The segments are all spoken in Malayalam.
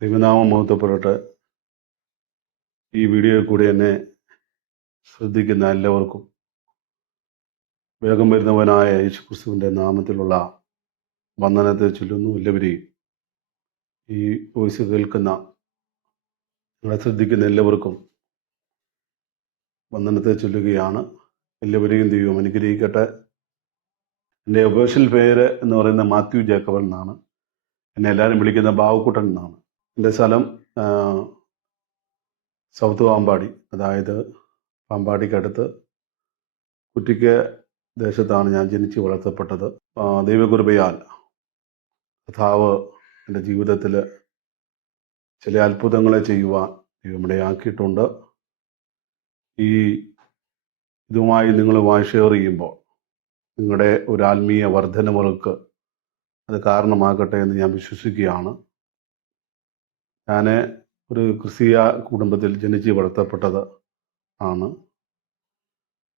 ദൈവനാമം മഹത്വപ്പെടട്ടെ. ഈ വീഡിയോയിൽ കൂടി എന്നെ ശ്രദ്ധിക്കുന്ന എല്ലാവർക്കും വേഗം വരുന്നവനായ യേശുക്രിസ്തുവിൻ്റെ നാമത്തിലുള്ള വന്ദനത്തെ ചൊല്ലുന്നു. എല്ലാവരെയും ഈ വോയിസ് കേൾക്കുന്ന നിങ്ങളെ ശ്രദ്ധിക്കുന്ന എല്ലാവർക്കും വന്ദനത്തെ ചൊല്ലുകയാണ്. എല്ലാവരെയും ദൈവം അനുഗ്രഹിക്കട്ടെ. എൻ്റെ ഒഫീഷ്യൽ പേര് എന്ന് പറയുന്ന മാത്യു ജേക്കബൻ എന്നാണ്. എന്നെ എല്ലാവരും വിളിക്കുന്ന ബാവുക്കുട്ടൻ എന്നാണ്. എൻ്റെ സ്ഥലം സൗത്ത് പാമ്പാടി, അതായത് പാമ്പാടിക്കടുത്ത് കുറ്റിക്ക് ദേശത്താണ് ഞാൻ ജനിച്ച് വളർത്തപ്പെട്ടത്. ദൈവകൃപയാൽ കർത്താവ് എൻ്റെ ജീവിതത്തിൽ ചില അത്ഭുതങ്ങളെ ചെയ്യുവാൻ ദൈവമിടയാക്കിയിട്ടുണ്ട്. ഈ ഇതുമായി നിങ്ങളുമായി ഷെയർ ചെയ്യുമ്പോൾ നിങ്ങളുടെ ഒരു ആത്മീയ വർധനവുകൾക്ക് അത് കാരണമാകട്ടെ എന്ന് ഞാൻ വിശ്വസിക്കുകയാണ്. ഞാൻ ഒരു ക്രിസ്തീയ കുടുംബത്തിൽ ജനിച്ച് വളർത്തപ്പെട്ടത് ആണ്.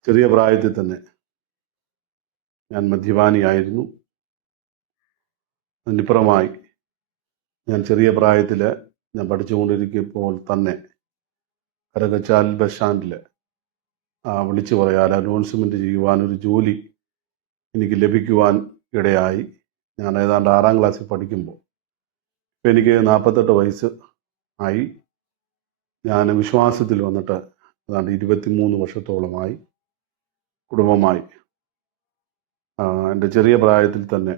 ചെറിയ പ്രായത്തിൽ തന്നെ ഞാൻ മദ്യപാനിയായിരുന്നു. അതിനിപ്പുറമായി ഞാൻ ചെറിയ പ്രായത്തിൽ ഞാൻ പഠിച്ചുകൊണ്ടിരിക്കുമ്പോൾ തന്നെ കരകച്ചാൽ ബസ് സ്റ്റാൻഡിൽ വിളിച്ചു പറയാൻ അനൗൺസ്മെൻറ്റ് ചെയ്യുവാൻ ഒരു ജോലി എനിക്ക് ലഭിക്കുവാൻ ഇടയായി. ഞാൻ ഏതാണ്ട് 6ാം ക്ലാസ്സിൽ പഠിക്കുമ്പോൾ, ഇപ്പം എനിക്ക് 48 വയസ്സ് ആയി. ഞാൻ വിശ്വാസത്തിൽ വന്നിട്ട് ഏതാണ്ട് 23 വർഷത്തോളമായി. കുടുംബമായി എൻ്റെ ചെറിയ പ്രായത്തിൽ തന്നെ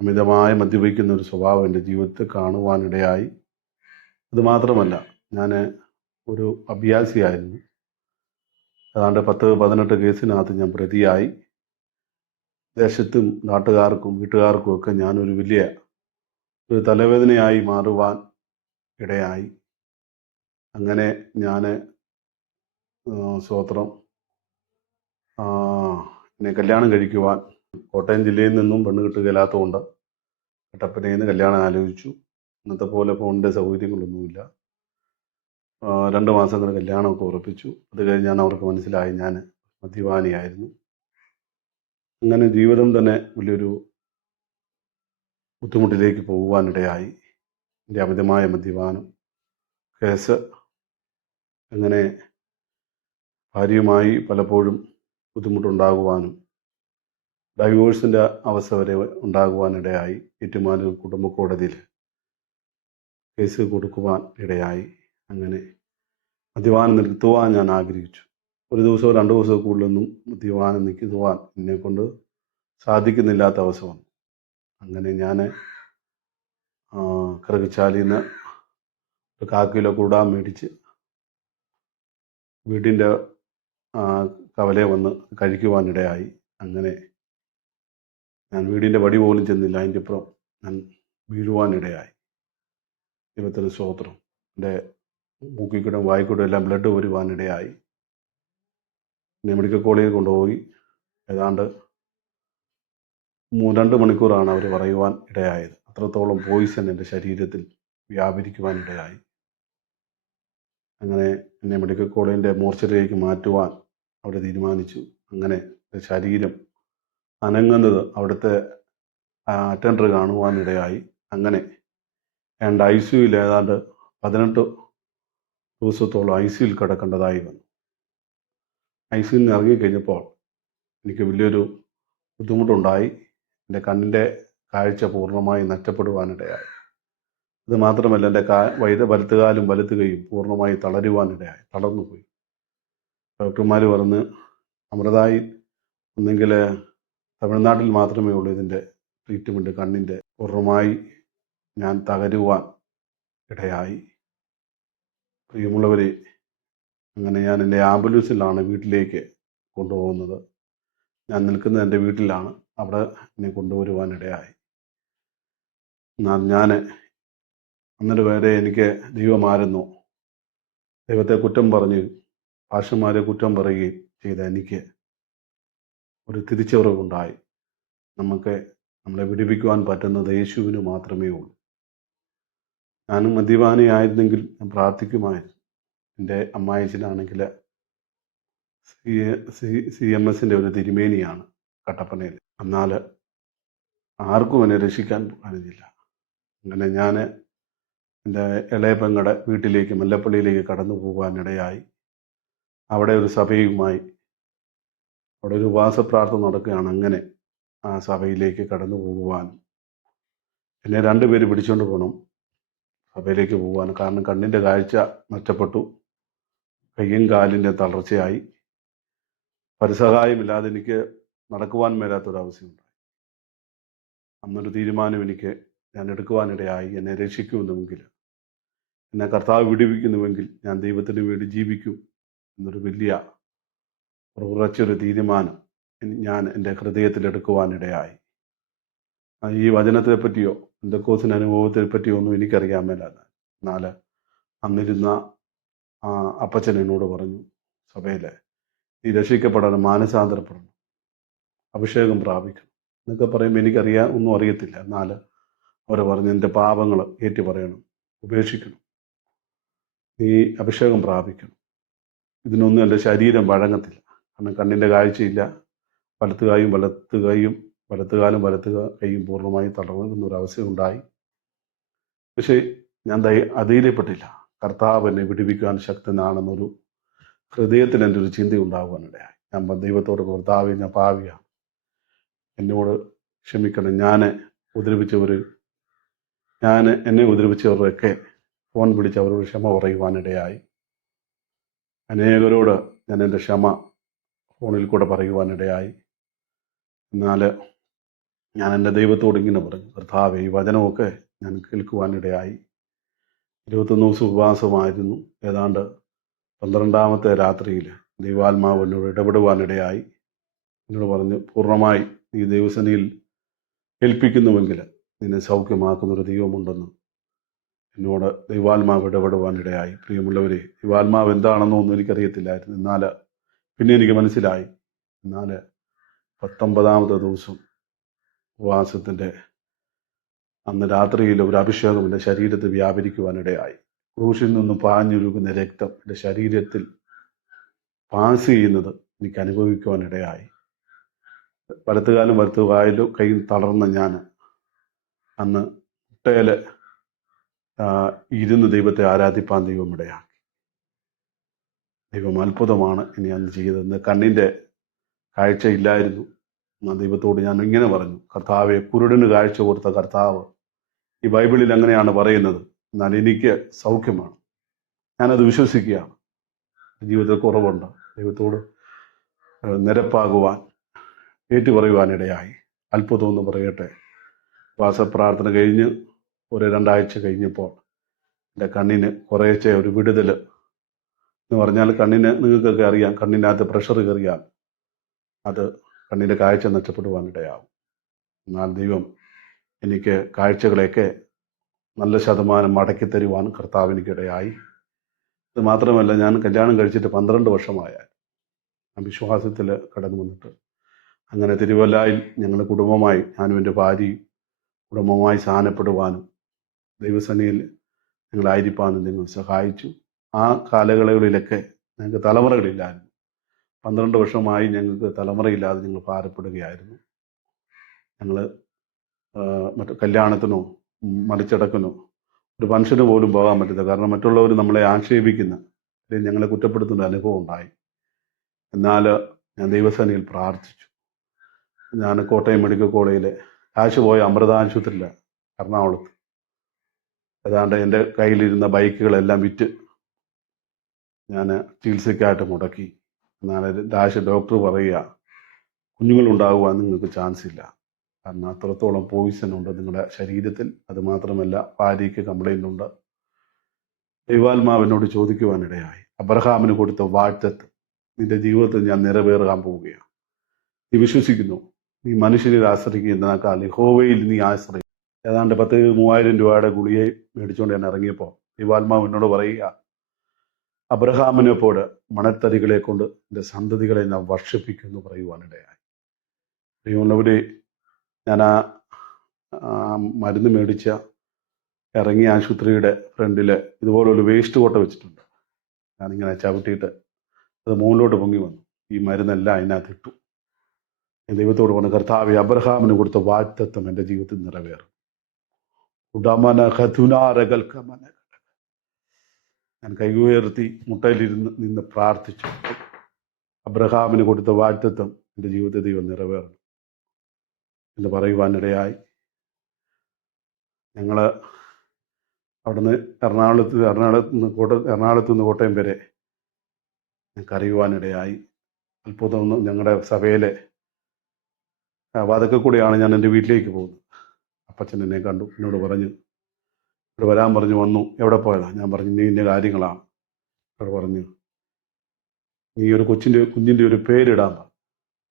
അമിതമായി മദ്യപിക്കുന്ന ഒരു സ്വഭാവം എൻ്റെ ജീവിതത്തിൽ കാണുവാനിടയായി. അതുമാത്രമല്ല, ഞാൻ ഒരു അഭ്യാസിയായിരുന്നു. ഏതാണ്ട് 10-18 കേസിനകത്ത് ഞാൻ പ്രതിയായി. ദേശത്തും നാട്ടുകാർക്കും വീട്ടുകാർക്കും ഒക്കെ ഞാനൊരു വലിയ ഒരു തലവേദനയായി മാറുവാൻ ഇടയായി. അങ്ങനെ ഞാൻ സ്വോത്രം എന്നെ കല്യാണം കഴിക്കുവാൻ കോട്ടയം ജില്ലയിൽ നിന്നും പെണ്ണ് കിട്ടുകയില്ലാത്തതുകൊണ്ട് കട്ടപ്പനയിൽ നിന്ന് കല്യാണം ആലോചിച്ചു. ഇന്നത്തെ പോലെ ഫോണിൻ്റെ സൗകര്യങ്ങളൊന്നുമില്ല. 2 മാസം കൊണ്ട് കല്യാണമൊക്കെ ഉറപ്പിച്ചു. അത് കഴിഞ്ഞാണ് അവർക്ക് മനസ്സിലായി ഞാൻ മദ്യപാനിയായിരുന്നു. അങ്ങനെ ജീവിതം തന്നെ വലിയൊരു ബുദ്ധിമുട്ടിലേക്ക് പോകുവാനിടയായി. എൻ്റെ അമിതമായ മദ്യപാനം കേസ്, അങ്ങനെ ഭാര്യയുമായി പലപ്പോഴും ബുദ്ധിമുട്ടുണ്ടാകുവാനും ഡൈവോഴ്സിൻ്റെ അവസ്ഥ വരെ ഉണ്ടാകുവാനിടയായി. ഏറ്റുമാനൂർ കുടുംബ കോടതിയിൽ കേസ് കൊടുക്കുവാൻ ഇടയായി. അങ്ങനെ മദ്യപാനം നിർത്തുവാൻ ഞാൻ ആഗ്രഹിച്ചു. ഒരു ദിവസമോ 2 ദിവസമോ കൂടുതലൊന്നും മദ്യപാനം നിൽക്കുവാൻ എന്നെക്കൊണ്ട് സാധിക്കുന്നില്ലാത്ത അവസ്ഥ വന്നു. അങ്ങനെ ഞാൻ കറുകച്ചാലിൽ നിന്ന് ഒരു 1/4 കിലോ കൂടാൻ മേടിച്ച് വീടിൻ്റെ കവലെ വന്ന് കഴിക്കുവാനിടയായി. അങ്ങനെ ഞാൻ വീടിൻ്റെ വടി പോലും ചെന്നില്ല, അതിൻ്റെ അപ്പുറം ഞാൻ വീഴുവാനിടയായി. ദൈവത്തിന് സ്തോത്രം. എൻ്റെ മൂക്കിക്കൂടെ വായിക്കൂടെ എല്ലാം ബ്ലഡ് വരുവാനിടയായി. എന്നെ മെഡിക്കൽ കോളേജിൽ കൊണ്ടുപോയി. ഏതാണ്ട് 2 മണിക്കൂറാണ് അവർ പറയുവാൻ ഇടയായത്. അത്രത്തോളം പോയിസൺ എൻ്റെ ശരീരത്തിൽ വ്യാപരിക്കുവാനിടയായി. അങ്ങനെ എന്നെ മെഡിക്കൽ കോളേജിൻ്റെ മോർച്ചറിയിലേക്ക് മാറ്റുവാൻ അവർ തീരുമാനിച്ചു. അങ്ങനെ ശരീരം അനങ്ങുന്നത് അവിടുത്തെ അറ്റൻഡർ കാണുവാനിടയായി. അങ്ങനെ എൻ്റെ ICUയിൽ ഏതാണ്ട് 18 ദിവസത്തോളം ICUയിൽ കിടക്കേണ്ടതായി വന്നു. ICUയിൽ നിന്ന് ഇറങ്ങിക്കഴിഞ്ഞപ്പോൾ എനിക്ക് വലിയൊരു ബുദ്ധിമുട്ടുണ്ടായി. എൻ്റെ കണ്ണിൻ്റെ കാഴ്ച പൂർണ്ണമായി നഷ്ടപ്പെടുവാനിടയായി. അത് മാത്രമല്ല, എൻ്റെ വലത്തുകാലും വലത്ത് കൈയും പൂർണ്ണമായി തളരുവാനിടയായി. തളർന്നുപോയി. ഡോക്ടർമാർ പറഞ്ഞ് അമൃതായി ഒന്നെങ്കിൽ തമിഴ്നാട്ടിൽ മാത്രമേ ഉള്ളൂ ഇതിൻ്റെ ട്രീറ്റ്മെൻറ്റ്. കണ്ണിൻ്റെ പൂർണ്ണമായി ഞാൻ തകരുവാൻ ഇടയായി. പ്രിയമുള്ളവരെ, അങ്ങനെ ഞാൻ എൻ്റെ ആംബുലൻസിലാണ് വീട്ടിലേക്ക് കൊണ്ടുപോകുന്നത്. ഞാൻ നിൽക്കുന്നത് എൻ്റെ വീട്ടിലാണ്. അവിടെ എന്നെ കൊണ്ടുവരുവാനിടയായി. എന്നാൽ ഞാൻ അന്നൊരു വരെ എനിക്ക് ദൈവമായിരുന്നു. ദൈവത്തെ കുറ്റം പറഞ്ഞ് പാഷന്മാരെ കുറ്റം പറയുകയും ചെയ്ത എനിക്ക് ഒരു തിരിച്ചറിവുണ്ടായി. നമ്മളെ വിടിവിക്കുവാൻ പറ്റുന്നത് യേശുവിന് മാത്രമേ ഉള്ളൂ. ഞാനും മദ്യപാനിയായിരുന്നെങ്കിൽ ഞാൻ പ്രാർത്ഥിക്കുമായിരുന്നു. എൻ്റെ അമ്മായിച്ചനാണെങ്കിൽ CMSൻ്റെ ഒരു തിരുമേനിയാണ് കട്ടപ്പനയിൽ. എന്നാൽ ആർക്കും എന്നെ രക്ഷിക്കാൻ കഴിഞ്ഞില്ല. അങ്ങനെ ഞാൻ എൻ്റെ ഇളയ പെങ്ങളുടെ വീട്ടിലേക്ക് മുല്ലപ്പള്ളിയിലേക്ക് കടന്നു പോകാനിടയായി. അവിടെ ഒരു സഭയുമായി അവിടെ ഒരു ഉപവാസ പ്രാർത്ഥന നടക്കുകയാണ്. അങ്ങനെ ആ സഭയിലേക്ക് കടന്നു പോകുവാനും എന്നെ രണ്ടുപേര് പിടിച്ചുകൊണ്ട് പോകണം സഭയിലേക്ക് പോകാൻ. കാരണം കണ്ണിൻ്റെ കാഴ്ച നഷ്ടപ്പെട്ടു, കയ്യും കാലിൻ്റെ തളർച്ചയായി, പരസഹായമില്ലാതെ എനിക്ക് നടക്കുവാൻ മേലാത്തൊരവസ്ഥയുണ്ടായി. അന്നൊരു തീരുമാനം ഞാൻ എടുക്കുവാനിടയായി. എന്നെ രക്ഷിക്കുമെന്നുവെങ്കിൽ, എന്നെ കർത്താവ് വിടുവിക്കുന്നുവെങ്കിൽ ഞാൻ ദൈവത്തിന് വേണ്ടി ജീവിക്കും എന്നൊരു വലിയ ഉറച്ചൊരു തീരുമാനം ഞാൻ എൻ്റെ ഹൃദയത്തിൽ എടുക്കുവാനിടയായി. ഈ വചനത്തെ പറ്റിയോ പെന്തക്കോസ്തിൻ്റെ അനുഭവത്തെ പറ്റിയോ ഒന്നും എനിക്കറിയാൻ മേലാതെ. എന്നാൽ അന്നിരുന്ന ആ അപ്പച്ചൻ എന്നോട് പറഞ്ഞു, സഭയിലെ ഈ രക്ഷിക്കപ്പെടണം, മാനസാന്തരപ്പെടണം, അഭിഷേകം പ്രാപിക്കണം എന്നൊക്കെ പറയുമ്പോൾ ഒന്നും അറിയത്തില്ല. എന്നാൽ അവർ പറഞ്ഞു, എൻ്റെ പാപങ്ങൾ ഏറ്റു പറയണം, ഉപേക്ഷിക്കണം, നീ അഭിഷേകം പ്രാപിക്കണം. ഇതിനൊന്നും എൻ്റെ ശരീരം വഴങ്ങത്തില്ല. കാരണം കണ്ണിൻ്റെ കാഴ്ചയില്ല, വലത്തുകാലും വലത്ത് കൈയും പൂർണ്ണമായി തളർന്നൊരവസ്ഥ ഉണ്ടായി. പക്ഷേ ഞാൻ അധൈര്യപ്പെട്ടില്ല. കർത്താവ് എന്നെ വിടുവിക്കാൻ ശക്തനാണെന്നൊരു ഹൃദയത്തിൽ എൻ്റെ ഒരു ചിന്ത ഉണ്ടാകുവാനിടയായി. ഞാൻ ദൈവത്തോട്, കർത്താവേ, ഞാൻ പാപിയാണ്, എന്നോട് ക്ഷമിക്കണം. എന്നെ ഉപദ്രവിച്ചവരൊക്കെ ഫോൺ വിളിച്ച് അവരോട് ക്ഷമ പറയുവാനിടയായി. അനേകരോട് ഞാൻ എൻ്റെ ക്ഷമ ഫോണിൽ കൂടെ പറയുവാനിടയായി. എന്നാൽ ഞാൻ എൻ്റെ ദൈവത്തോട് ഇങ്ങനെ പറഞ്ഞു, കർത്താവേ, ഈ വചനമൊക്കെ ഞാൻ കേൾക്കുവാനിടയായി. 21 ദിവസം ഉപവാസമായിരുന്നു. ഏതാണ്ട് 12ാമത്തെ രാത്രിയിൽ ദൈവാത്മാവ് എന്നോട് ഇടപെടുവാനിടയായി. എന്നോട് പറഞ്ഞു, പൂർണ്ണമായി നീ ദൈവസന്നിധിയിൽ ഏൽപ്പിക്കുന്നുവെങ്കിൽ നിന്നെ സൗഖ്യമാക്കുന്നൊരു ദൈവമുണ്ടെന്ന് എന്നോട് ദൈവാത്മാവ് ഇടപെടുവാനിടയായി. പ്രിയമുള്ളവരെ, ദൈവാത്മാവ് എന്താണെന്നൊന്നും എനിക്കറിയത്തില്ലായിരുന്നു. എന്നാൽ പിന്നെ എനിക്ക് മനസ്സിലായി. എന്നാൽ 19ാമത്തെ ദിവസം ഉപവാസത്തിൻ്റെ അന്ന് രാത്രിയിൽ ഒരു അഭിഷേകം എൻ്റെ ശരീരത്തിൽ വ്യാപരിക്കുവാനിടയായി. ക്രൂശിൽ നിന്നും പാഞ്ഞൊഴുകുന്ന രക്തം എൻ്റെ ശരീരത്തിൽ പാസ് ചെയ്യുന്നത് എനിക്ക് അനുഭവിക്കുവാനിടയായി. വലത്തുകാലും കൈയും തളർന്ന ഞാൻ അന്ന് മുട്ടയിൽ ഇരുന്ന് ദൈവത്തെ ആരാധിപ്പാൻ ദൈവം ഇടയാക്കി. ദൈവം അത്ഭുതമാണ് ഇനി അന്ന് ചെയ്തതെന്ന്. കണ്ണിൻ്റെ കാഴ്ച ഇല്ലായിരുന്നു. എന്നാൽ ദൈവത്തോട് ഞാൻ ഇങ്ങനെ പറഞ്ഞു, കർത്താവെ, കുരുടന് കാഴ്ച കൊടുത്ത കർത്താവ്, ഈ ബൈബിളിൽ അങ്ങനെയാണ് പറയുന്നത്, എന്നാൽ എനിക്ക് സൗഖ്യമാണ്. ഞാനത് വിശ്വസിക്കുകയാണ്. ജീവിതത്തിൽ കുറവുണ്ട്, ദൈവത്തോട് നിരപ്പാകുവാൻ, ഏറ്റുപറയുവാനിടയായി. അത്ഭുതം എന്ന് പറയട്ടെ, വാസപ്രാർത്ഥന കഴിഞ്ഞ് ഒരു 2 ആഴ്ച കഴിഞ്ഞപ്പോൾ എൻ്റെ കണ്ണിന് കുറേശ്ശെ ഒരു വിടുതൽ എന്ന് പറഞ്ഞാൽ, കണ്ണിന് നിങ്ങൾക്കൊക്കെ അറിയാം, കണ്ണിനകത്ത് പ്രഷർ കയറിയാൽ അത് കണ്ണിൻ്റെ കാഴ്ച നഷ്ടപ്പെടുവാനിടയാവും. എന്നാൽ ദൈവം എനിക്ക് കാഴ്ചകളെയൊക്കെ നല്ല ശതമാനം മടക്കി തരുവാൻ കർത്താവ് എനിക്കിടയായി. ഇത് മാത്രമല്ല, ഞാൻ കല്യാണം കഴിച്ചിട്ട് 12 വർഷമായ വിശ്വാസത്തിൽ കടന്നു വന്നിട്ട്, അങ്ങനെ തിരുവല്ലായിൽ ഞങ്ങൾ കുടുംബമായി, ഞാനും എൻ്റെ ഭാര്യയും കുടുംബമായി സ്ഥാനപ്പെടുവാനും ദൈവസന്നിധിയിൽ ഞങ്ങളായിരിക്കാനും നിങ്ങൾ സഹായിച്ചു. ആ കാലയളവിലൊക്കെ ഞങ്ങൾക്ക് തലമുറകളില്ലായിരുന്നു. 12 വർഷമായി ഞങ്ങൾക്ക് തലമുറയില്ലാതെ ഞങ്ങൾ ഭാരപ്പെടുകയായിരുന്നു. ഞങ്ങൾ മറ്റു കല്യാണത്തിനോ മറിച്ചടക്കിനോ ഒരു ഫംഗ്ഷന് പോലും പോകാൻ പറ്റില്ല. കാരണം മറ്റുള്ളവർ നമ്മളെ ആക്ഷേപിക്കുന്ന, അല്ലെങ്കിൽ ഞങ്ങളെ കുറ്റപ്പെടുത്തുന്ന അനുഭവം ഉണ്ടായി. എന്നാൽ ഞാൻ ദൈവസേനയിൽ പ്രാർത്ഥിച്ചു. ഞാൻ കോട്ടയം മെഡിക്കൽ കോളേജിലെ കാശ് പോയ അമൃത ആശുപത്രിയിൽ എറണാകുളത്ത് ഏതാണ്ട് എൻ്റെ കയ്യിലിരുന്ന ബൈക്കുകളെല്ലാം വിറ്റ് ഞാൻ ചികിത്സയ്ക്കായിട്ട് മുടക്കി. എന്നാൽ ഡോക്ടർ പറയുക, കുഞ്ഞുങ്ങളുണ്ടാകുവാൻ നിങ്ങൾക്ക് ചാൻസ് ഇല്ല, കാരണം അത്രത്തോളം പോയിസൺ ഉണ്ട് നിങ്ങളുടെ ശരീരത്തിൽ. അതുമാത്രമല്ല, ഭാര്യയ്ക്ക് കംപ്ലൈൻ്റ് ഉണ്ട്. ദൈവാത്മാവിനോട് ചോദിക്കുവാനിടയായി, അബ്രഹാമിന് കൊടുത്ത വാഗ്ദത്തം നിന്റെ ജീവിതത്തിൽ ഞാൻ നിറവേറാൻ പോവുകയാണ്. നീ വിശ്വസിക്കുന്നു? നീ മനുഷ്യരിൽ ആശ്രയിക്കുന്നതിനേക്കാൾ യഹോവയിൽ നീ ആശ്രയിക്കും. ഏതാണ്ട് 10,000-3000 രൂപയുടെ ഗുളിയെ മേടിച്ചുകൊണ്ട് ഞാൻ ഇറങ്ങിയപ്പോൾ ദൈവാത്മാവ് എന്നോട് പറയുക, അബ്രഹാമിനെപ്പോട് മണത്തരികളെ കൊണ്ട് എൻ്റെ സന്തതികളെ ഞാൻ വർഷിപ്പിക്കുമെന്ന് പറയുവാനിടയായി. ദൈവമുള്ളവരെ, ഞാൻ ആ മരുന്ന് മേടിച്ച ഇറങ്ങിയ ആശുപത്രിയുടെ ഫ്രണ്ടിൽ ഇതുപോലൊരു വേസ്റ്റ് കൊട്ട വെച്ചിട്ടുണ്ട്. ഞാനിങ്ങനെ ചവിട്ടിയിട്ട് അത് മുകളിലോട്ട് പൊങ്ങി വന്നു. ഈ മരുന്നെല്ലാം അതിനകത്ത് ഇട്ടു. ദൈവത്തോട് പറഞ്ഞു, കർത്താവേ, അബ്രഹാമിന് കൊടുത്ത വാഗ്ദത്തം എൻ്റെ ജീവിതത്തിൽ നിറവേറും. ഉടമന ഹതുനാരകൽ കമന. ഞാൻ കൈ ഉയർത്തി മുട്ടയിലിരുന്ന് നിന്ന് പ്രാർത്ഥിച്ചു. അബ്രഹാമിന് കൊടുത്ത വാഗ്ദത്തം എൻ്റെ ജീവിതത്തിൽ ദൈവം നിറവേറണം എന്ന് പറയുവാനിടയായി. ഞങ്ങൾ അവിടുന്ന് എറണാകുളത്ത് നിന്ന് കോട്ടയം വരെ ഞങ്ങൾക്ക് അറിയുവാനിടയായി. അത്ഭുതം. ഞങ്ങളുടെ സഭയിലെ വാതൊക്കെ കൂടിയാണ് ഞാൻ എൻ്റെ വീട്ടിലേക്ക് പോകുന്നത്. അപ്പച്ചൻ എന്നെ കണ്ടു, എന്നോട് പറഞ്ഞു, ഇവിടെ വരാൻ പറഞ്ഞു. വന്നു. എവിടെ പോയതാ? ഞാൻ പറഞ്ഞു, നീ ഇന്ന കാര്യങ്ങളാണ്. എന്നോട് പറഞ്ഞു, നീ ഒരു കുഞ്ഞിൻ്റെ ഒരു പേരിടാൻ പറഞ്ഞു.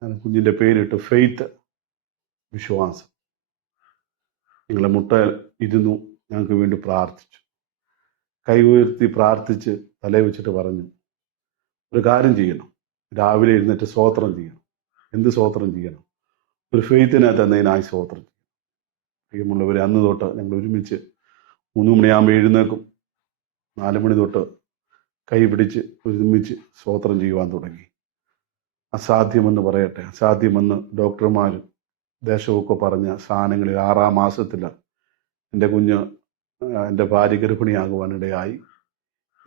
ഞാൻ കുഞ്ഞിൻ്റെ പേരിട്ട് ഫെയ്ത്ത്, വിശ്വാസം. നിങ്ങളെ മുട്ട ഇരുന്നു ഞങ്ങൾക്ക് വേണ്ടി പ്രാർത്ഥിച്ചു. കൈ ഉയർത്തി പ്രാർത്ഥിച്ച് തലേ വെച്ചിട്ട് പറഞ്ഞു, ഒരു കാര്യം ചെയ്യണം, രാവിലെ എഴുന്നേറ്റ് സ്തോത്രം ചെയ്യണം. എന്ത് സ്തോത്രം ചെയ്യണം? ഒരു ഫെയ്ത്തിനകത്ത് എന്നതിനായി സ്തോത്രം ചെയ്യണം. പ്രിയമുള്ളവർ, അന്ന് തൊട്ട് ഞങ്ങൾ ഒരുമിച്ച് 3 മണിയാകുമ്പോൾ എഴുന്നേക്കും. 4 മണി തൊട്ട് കൈ പിടിച്ച് ഒരുമിച്ച് സ്തോത്രം ചെയ്യുവാൻ തുടങ്ങി. അസാധ്യമെന്ന് പറയട്ടെ, അസാധ്യമെന്ന് ഡോക്ടർമാരും ദേശമൊക്കെ പറഞ്ഞ സാധനങ്ങളിൽ 6-ാം മാസത്തിൽ എൻ്റെ എൻ്റെ ഭാര്യ ഗർഭിണിയാകുവാനിടയായി.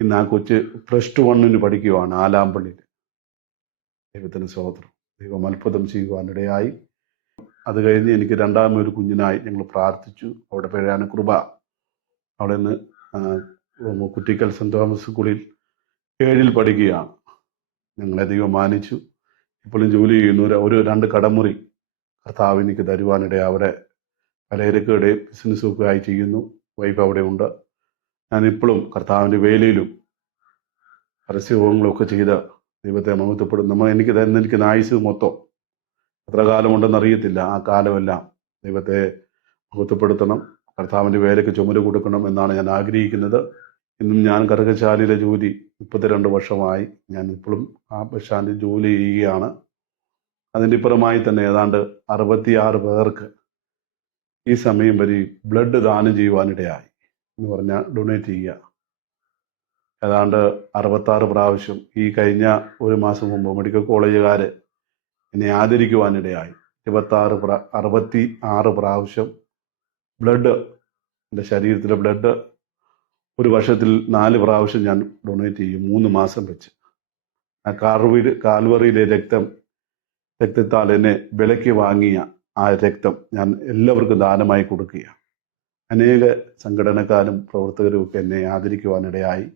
ഇന്ന് ആ കൊച്ച് +1 പഠിക്കുവാണ് ആലാമ്പള്ളിയിൽ. ദൈവത്തിന് സ്തോത്രം. ദൈവം അത്ഭുതം ചെയ്യുവാനിടയായി. അത് കഴിഞ്ഞ് എനിക്ക് രണ്ടാമൊരു കുഞ്ഞിനായി ഞങ്ങൾ പ്രാർത്ഥിച്ചു. അവിടെ പേരാണ് കൃപ. അവിടെ നിന്ന് കുറ്റിക്കൽ സെൻറ് തോമസ് സ്കൂളിൽ 7-ൽ പഠിക്കുകയാണ്. ഞങ്ങളെ ദൈവം മാനിച്ചു. ഇപ്പോഴും ജോലി ചെയ്യുന്നു. ഒരു 2 കടമുറി കർത്താവ് എനിക്ക് തരുവാനിടയിൽ അവിടെ പലചരക്കുകളുടെ ബിസിനസ്സൊക്കെ ആയി ചെയ്യുന്നു. വൈഫ് അവിടെ ഉണ്ട്. ഞാനിപ്പോഴും കർത്താവിൻ്റെ വേലയിലും പരസ്യഭവങ്ങളൊക്കെ ചെയ്ത് ദൈവത്തെ മഹത്വപ്പെടുന്നു. എനിക്ക് ആയുസ് മൊത്തം എത്ര കാലമുണ്ടെന്ന് അറിയത്തില്ല. ആ കാലമെല്ലാം ദൈവത്തെ മഹത്വപ്പെടുത്തണം, കർത്താവിൻ്റെ വേലയ്ക്ക് ചുമല് കൊടുക്കണം എന്നാണ് ഞാൻ ആഗ്രഹിക്കുന്നത്. ഇന്നും ഞാൻ കറുകശാലയിലെ ജോലി 32 വർഷമായി. ഞാൻ ഇപ്പോഴും ആ ബസ് സ്റ്റാൻഡിൽ ജോലി ചെയ്യുകയാണ്. അതിൻ്റെ ഇപ്പുറമായി തന്നെ ഏതാണ്ട് 66 പേർക്ക് ഈ സമയം വരെ ബ്ലഡ് ദാനം ചെയ്യുവാനിടയായി. എന്ന് പറഞ്ഞാൽ ഡൊണേറ്റ് ചെയ്യുക. ഏതാണ്ട് 66 പ്രാവശ്യം ഈ കഴിഞ്ഞ ഒരു മാസം മുമ്പ് മെഡിക്കൽ കോളേജുകാർ എന്നെ ആദരിക്കുവാനിടയായി. 66 പ്രാവശ്യം ബ്ലഡ്, എൻ്റെ ശരീരത്തിലെ ബ്ലഡ് ഒരു വർഷത്തിൽ 4 പ്രാവശ്യം ഞാൻ ഡൊണേറ്റ് ചെയ്യും, 3 മാസം വെച്ച്. ആ കാൽവറിയിലെ രക്തത്താൽ എന്നെ വിലയ്ക്ക് വാങ്ങിയ ആ രക്തം ഞാൻ എല്ലാവർക്കും ദാനമായി കൊടുക്കുകയാണ്. അനേക സംഘടനക്കാരും പ്രവർത്തകരും ഒക്കെ എന്നെ ആദരിക്കുവാനിടയായി.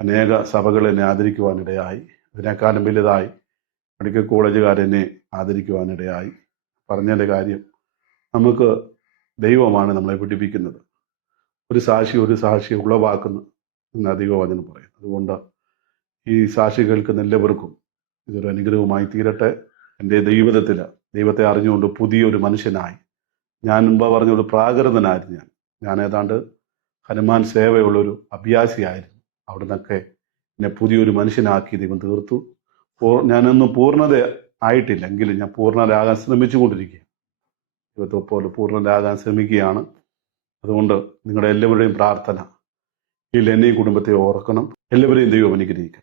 അനേക സഭകൾ എന്നെ ആദരിക്കുവാനിടയായി. ഇതിനേക്കാളും വലുതായി മെഡിക്കൽ കോളേജുകാരെന്നെ ആദരിക്കുവാനിടയായി. പറഞ്ഞതിൻ്റെ കാര്യം, നമുക്ക് ദൈവമാണ് നമ്മളെ പഠിപ്പിക്കുന്നത്. ഒരു സാക്ഷി ഉളവാക്കുന്നു എന്ന് ദൈവവചനം പറയും. അതുകൊണ്ട് ഈ സാക്ഷി കേൾക്കുന്ന എല്ലാവർക്കും ഇതൊരു അനുഗ്രഹമായി തീരട്ടെ. എൻ്റെ ജീവിതത്തിൽ ദൈവത്തെ അറിഞ്ഞുകൊണ്ട് പുതിയൊരു മനുഷ്യനായി, ഞാൻ മുമ്പ് പറഞ്ഞൊരു പ്രാകൃതനായിരുന്നു. ഞാൻ ഏതാണ്ട് ഹനുമാൻ സേവയുള്ളൊരു അഭ്യാസിയായിരുന്നു. അവിടെ നിന്നൊക്കെ എന്നെ പുതിയൊരു മനുഷ്യനാക്കി ദൈവം തീർത്തു. ഞാനൊന്നും പൂർണ്ണത ആയിട്ടില്ല, എങ്കിലും ഞാൻ പൂർണ്ണരാകാൻ ശ്രമിച്ചുകൊണ്ടിരിക്കുക. ദൈവത്തെ പോലെ പൂർണ്ണരാകാൻ ശ്രമിക്കുകയാണ്. അതുകൊണ്ട് നിങ്ങളുടെ എല്ലാവരുടെയും പ്രാർത്ഥന എന്നെയും കുടുംബത്തെ ഓർക്കണം. എല്ലാവരെയും ദൈവം അനുഗ്രഹിക്കട്ടെ.